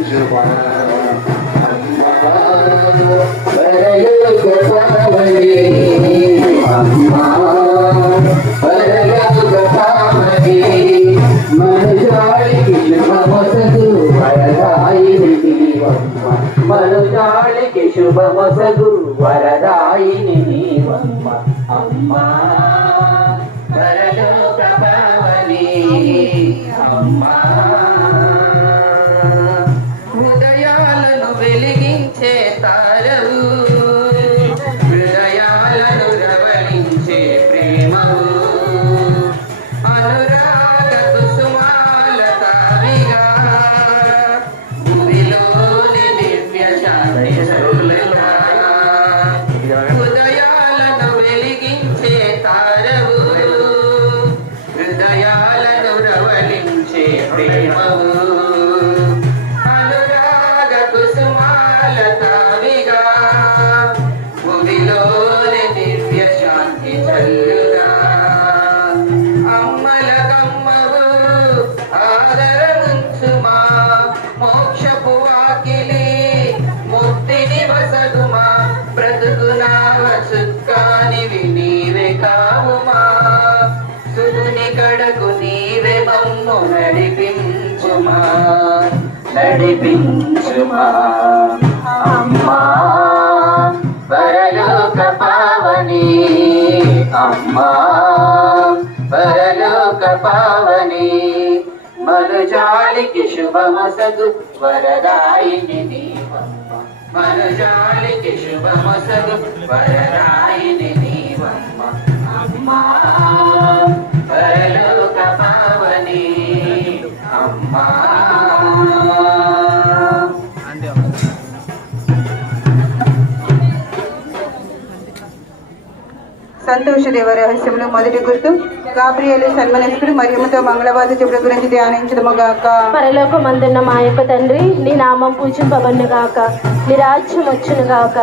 నడిపించుమా పరలోక పావని అమ్మా పరలోక పావని మనుజాళికి శుభమొసగు వరదాయిని నీవమ్మ మనుజాళికి శుభమొసగు వరదాయిని నీవమ్మ అమ్మా పరలోక పావని అమ్మా హృదయాలను వెలిగించే తారవు హృదయాలను రవళించే ప్రేమవు అనురాగ కుసుమాల తావిగా భూమిలోని దివ్య శాంతి సౌలగా హృదయాలను వెలిగించే తారవు హృదయాలను రవళించే ప్రేమవు అనురాగ కుసుమాల తావిగా భూమిలోని దివ్య శాంతి చల్లుగా అమ్మల కమ్మవు ఆదరముంచుమా మోక్షపు వాకిలి ముక్తిని వసగుమా బ్రతుకునావ సుక్కానివి నీవే కావుమా సుదుని కడకు నీవే మమ్ము నడిపించుమా నడిపించుమా అమ్మా పరలోక పావని అమ్మా పరలోక పావని మనుజాళికి శుభమొసగు వరదాయిని నీవమ్మ మనుజాళికి శుభమొసగు వరదాయిని నీవమ్మ అమ్మా పరలోక పావని అమ్మా సంతోషదేవ రహస్యంలో మొదటి గుర్తు గాబ్రియేలు సన్మనస్కుడు మరియమ్మతో మంగళవాద చెప్పుల గురించి ధ్యానించడము గాక. పరలోకమందున్న మా యొక్క తండ్రి, నీ నామం పూజింపబడును గాక, నీ రాజ్యం వచ్చును గాక,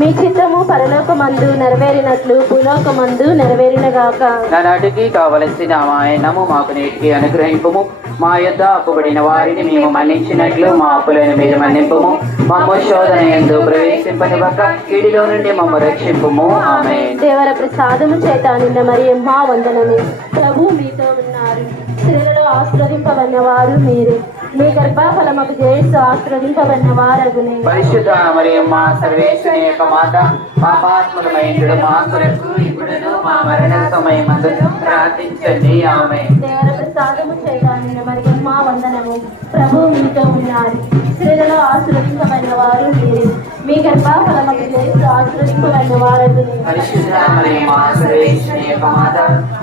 మీ చిత్తము పరలోకమందు నెరవేరినట్లు భూలోకమందు నెరవేరిన గాక. నాటికి కావలసిన ఆయనము మాకు నేటికి అనుగ్రహింపము, మా యొద్ద అప్పుబడిన వారిని మేము మన్నించినట్లు మా అప్పులను మీరు మన్నింపము, మమ్మ శోధన యందు ప్రవేశింపనివ్వక కీడిలో నుండి మమ్మ రక్షింపము. ఆమేన్. దేవర ప్రసాదము చేత నిన్న మరియమ్మ వందనము. ప్రభు మీతో ఉన్నారు, స్త్రీలలో ఆశీర్వదింపబడిన వారు మీరే, మీ గర్భఫలముకు చేసి ఆశీర్వదింపబడిన వారగునే. పరిశుద్ధ మరియమ్మ సర్వేశ్వరి యొక్క మాత, పాపాత్ములమైనడు మా కొరకు ఇప్పుడును మా మరణ సమయమందు ప్రార్థించండి. ఆమేన్. దేవర ప్రసాదము చేత నిన్న మరియమ్మ వందనము. ప్రభు మీతో ఉన్నారు, స్త్రీలలో ఆశీర్వదింపబడిన వారు మీరే, మీ గర్భఫలముకు చేసి ఆశీర్వదింపబడిన వారగునే. పరిశుద్ధ మరియమ్మ సర్వేశ్వరి యొక్క మాత,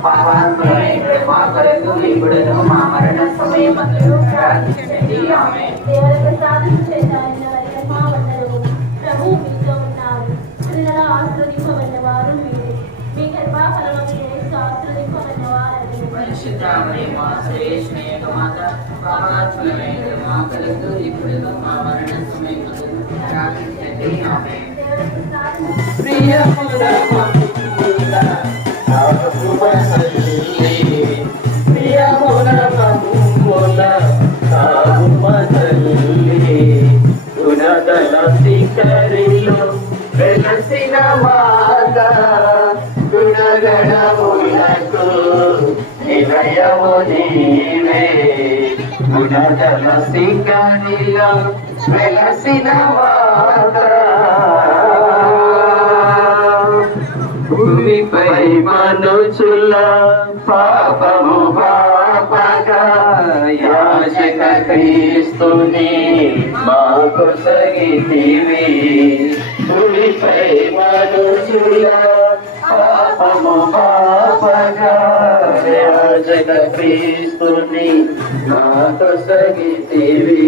పాపాత్ములమైనడు మా కొరకు ఇప్పుడును మా మరణ సమయమందు ప్రార్థించండి. ఆమేన్. దేవర ప్రసాదము చేత నిన్న మరియమ్మ వందనము. ప్రభు మీతో ఉన్నారు, స్త్రీలలో ఆశీర్వదింపబడిన వారు మీరే, మీ గర్భఫలముకు చేసి ఆశీర్వదింపబడిన వారగునే. పరిశుద్ధ మరియమ్మ సర్వేశ్వరి యొక్క మాత, పాపాత్ములమైనడు మా కొరకు ఇప్పుడును మా మరణ సమయమందు ప్రార్థించండి. ఆమేన్. ప్రియముల మమ్ముల కాపుమసల్లి, ప్రియముల మమ్ముల కాపుమసల్లి, గుణదల శిఖరిలో వెలసిన మాత, గుణగణములకు నిలయము నీవే, గుణదల శిఖరిలో వెలసిన మాత, భూమిపై మనుషుల పాపము పాపగా యాజక క్రీస్తుని మాకు సగితివి, భూమిపై మనుషుల పాపము పాపగా యాజక క్రీస్తుని మాకు సగితివి,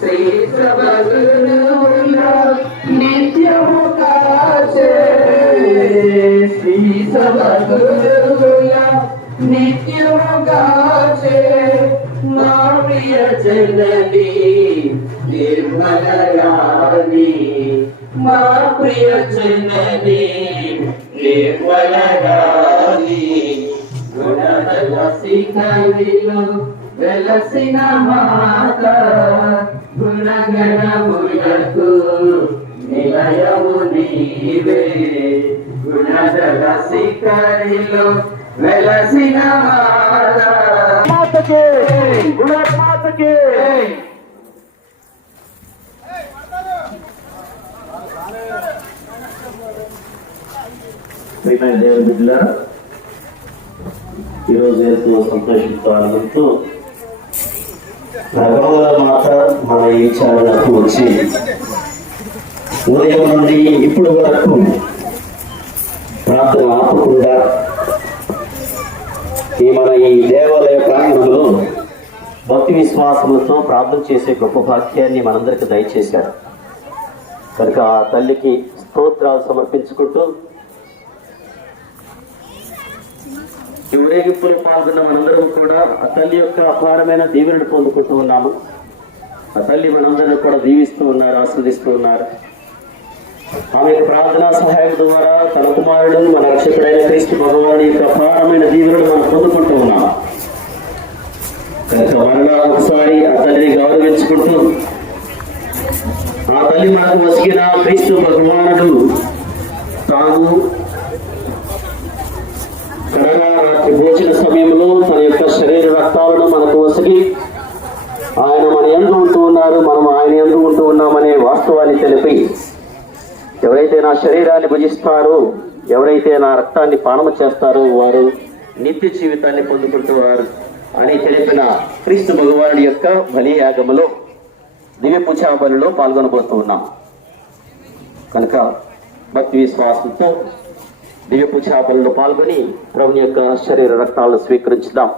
శ్రీ సభగురుల నిత్యము కాచే, శ్రీ సభగురుల నిత్యము కాచే, మా ప్రియ జనని నిర్మలరాణి, మా ప్రియ జనని నిర్మలరాణి, గుణదల శిఖరిలో వెలసిన మాత, గుణ గుణగణములకు నిలయము నీవే గుణదల శిఖరిలో వెలసిన మాతకే గుణమాతకే దేవుని బిడ్డలారా, ఈరోజు ఎంతో సంతోషంతో ఆనందంతో భగవంతుల మాత మన ఈ ఛానల్కు వచ్చి ఉదయం నుండి ఇప్పుడు వరకు ప్రార్థన ఆపకుండా ఈ దేవాలయ ప్రాంగణంలో భక్తి విశ్వాసములతో ప్రార్థన చేసే గొప్ప భాగ్యాన్ని మనందరికీ దయచేశాడు కనుక ఆ తల్లికి స్తోత్రాలు సమర్పించుకుంటూ ఈ ఊరేగింపులో పాల్గొన్న మనందరం కూడా ఆ తల్లి యొక్క అపారమైన దీవెనను పొందుకుంటూ ఉన్నాము. ఆ తల్లి మనందరినీ కూడా దీవిస్తూ ఉన్నారు, ఆస్వాదిస్తూ ఉన్నారు. ఆమె ప్రార్థనా సహాయం ద్వారా తన కుమారుడు మన రక్షకుడైన క్రీస్తు భగవాన్ యొక్క అపారమైన దీవెనను మనం పొందుకుంటూ ఉన్నాము. కనుక మరలా ఒకసారి ఆ తల్లిని గౌరవించుకుంటూ ఆ తల్లి మనకు వసిగిన క్రీస్తు భగవానుడు తాను కడగా రాత్రి భోజన సమయంలో తన యొక్క శరీర రక్తాలను మనకు వసిగి ఆయన మన యందు ఉంటూ ఉన్నారు, మనం ఆయన యందు ఉంటూ ఉన్నామనే వాస్తవాన్ని తెలిపి ఎవరైతే నా శరీరాన్ని భుజిస్తారో, ఎవరైతే నా రక్తాన్ని పానము చేస్తారో వారు నిత్య జీవితాన్ని పొందుకుంటున్నారు అని తెలిపిన క్రీస్తు భగవానుడి యొక్క బలియాగములో దివ్య పూజా బలిలో పాల్గొనబోతూ ఉన్నాం. కనుక భక్తి విశ్వాసంతో దివ్య పూజా బలిలో పాల్గొని ప్రభుని యొక్క శరీర రక్తాలను స్వీకరించుదాం.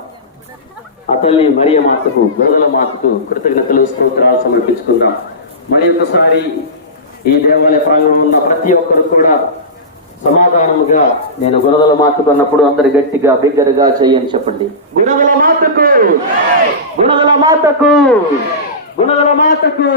ఆ తల్లి మరియ మాతకు, గోదల మాతకు కృతజ్ఞతలు స్తోత్రాలు సమర్పించుకుందాం. మరి ఒకసారి ఈ దేవాలయ ప్రాంగణంలో ఉన్న ప్రతి ఒక్కరు కూడా సమాధానముగా నేను గుణదల మాతకు అన్నప్పుడు అందరు గట్టిగా బిగ్గరగా చెయ్యని చెప్పండి. గుణదల మాతకు, గుణదల మాతకు, గుణదల మాతకు.